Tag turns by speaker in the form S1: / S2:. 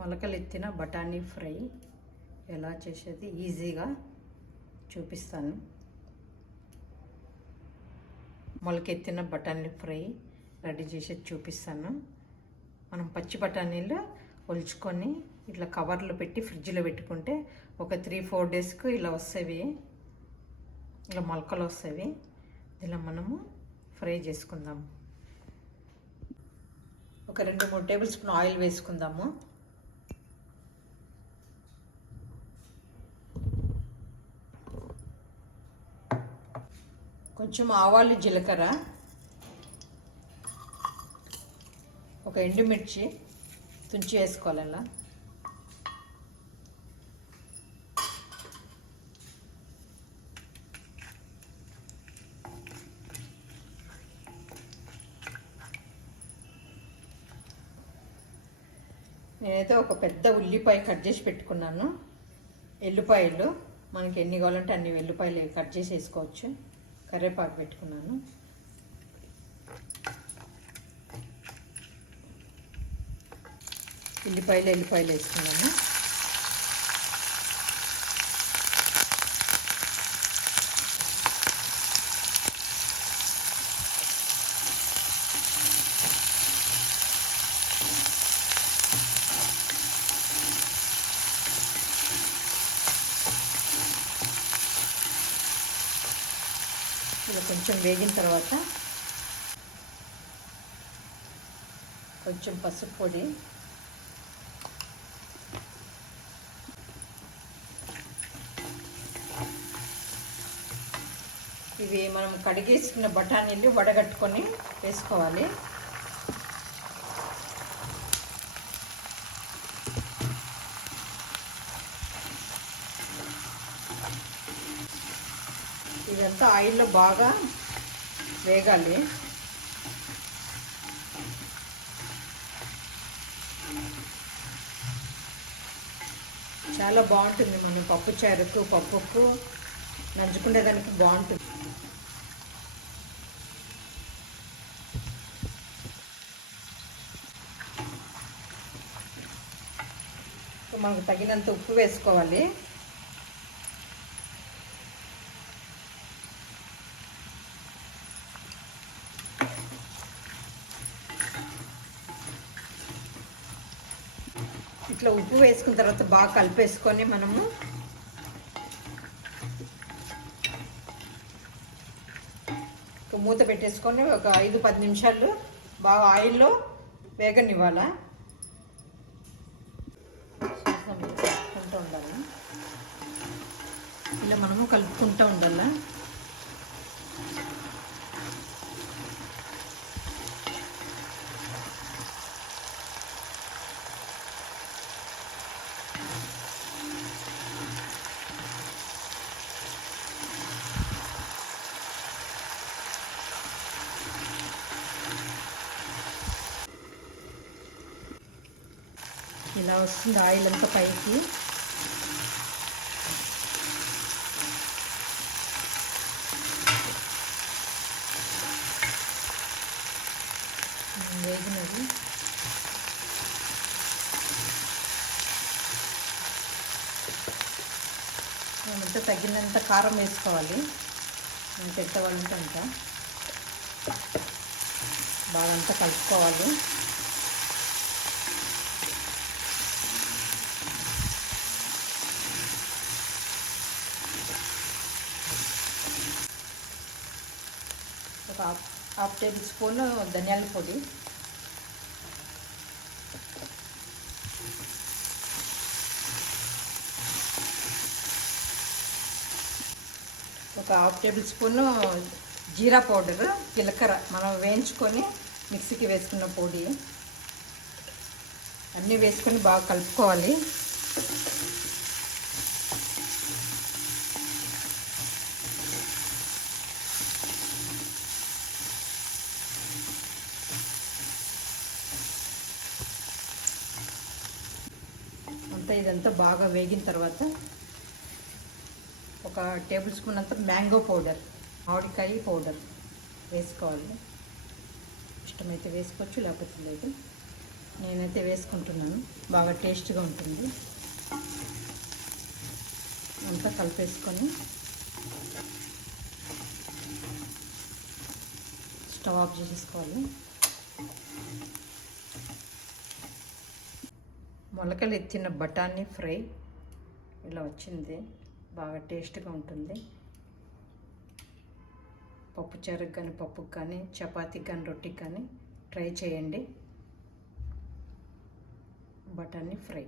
S1: మొలకలు ఎత్తిన బఠానీ ఫ్రై ఎలా చేసేది ఈజీగా చూపిస్తాను. మొలకెత్తిన బఠానీ ఫ్రై రెడీ చేసేది చూపిస్తాను. మనం పచ్చి బఠానీలు ఒలుచుకొని ఇట్లా కవర్లో పెట్టి ఫ్రిడ్జ్లో పెట్టుకుంటే ఒక త్రీ ఫోర్ డేస్కు ఇలా వస్తాయి. ఇలా మొలకలు వస్తాయి. ఇలా మనము ఫ్రై చేసుకుందాము. ఒక రెండు మూడు టేబుల్ స్పూన్ ఆయిల్ వేసుకుందాము. కొంచెం ఆవాలు జీలకర్ర ఒక ఎండుమిర్చి తుంచి వేసుకోవాలి అలా నేనైతే ఒక పెద్ద ఉల్లిపాయ కట్ చేసి పెట్టుకున్నాను. ఎల్లిపాయలు మనకి ఎన్ని కావాలంటే అన్ని వెల్లిపాయలు కట్ చేసి వేసుకోవచ్చు. కరివేపాకు పెట్టుకున్నాను. ఉల్లిపాయలు ఎల్లిపాయలు వేసుకున్నాను. ఇలా కొంచెం వేగిన తర్వాత కొంచెం పసుపు పొడి. ఇవి మనం కడిగేసుకున్న బఠానీలు వడగట్టుకొని వేసుకోవాలి. ఇదంతా ఆయిల్లో బాగా వేగాలి. చాలా బాగుంటుంది మనం పప్పు చారుకు పప్పుకు. నంచుకునేదానికి బాగుంటుంది. మనకు తగినంత ఉప్పు వేసుకోవాలి. ఇట్లా ఉప్పు వేసుకున్న తర్వాత బాగా కలిపేసుకొని మనము మూత పెట్టేసుకొని ఒక ఐదు పది నిమిషాలు బాగా ఆయిల్లో వేగనివ్వాలా? కలుపుకుంటూ ఉండాలి? ఇలా మనము కలుపుకుంటూ ఉండాలా? ఇలా వస్తుంది ఆయిల్ అంతా పైకి. వేగినది. మనమంతా తగినంత కారం వేసుకోవాలి. మనకి ఎంత అంత. బాగా అంతా కలుపుకోవాలి. ఒక హాఫ్ టేబుల్ స్పూన్ ధనియాల పొడి. ఒక half table spoon jeera powder జీలకర్ర. మనం వేయించుకొని మిక్సీకి వేసుకున్న పొడి. అన్నీ వేసుకొని బాగా కలుపుకోవాలి. అంతా ఇదంతా బాగా వేగిన తర్వాత ఒక టేబుల్ స్పూన్ అంత మ్యాంగో పౌడర్ మామిడికాయ పౌడర్ వేసుకోవాలి. ఇష్టమైతే వేసుకోవచ్చు లేకపోతే లేదు. నేనైతే వేసుకుంటున్నాను. బాగా టేస్ట్గా ఉంటుంది. అంతా కలిపేసుకొని స్టవ్ ఆఫ్ చేసేసుకోవాలి. మొలకలు ఎత్తిన బఠానీ ఫ్రై ఇలా వచ్చింది. బాగా టేస్ట్గా ఉంటుంది. పప్పు చారుకు కానీ పప్పుకి కానీ చపాతీకి కానీ రొట్టికి కానీ ట్రై చేయండి. బఠానీ ఫ్రై.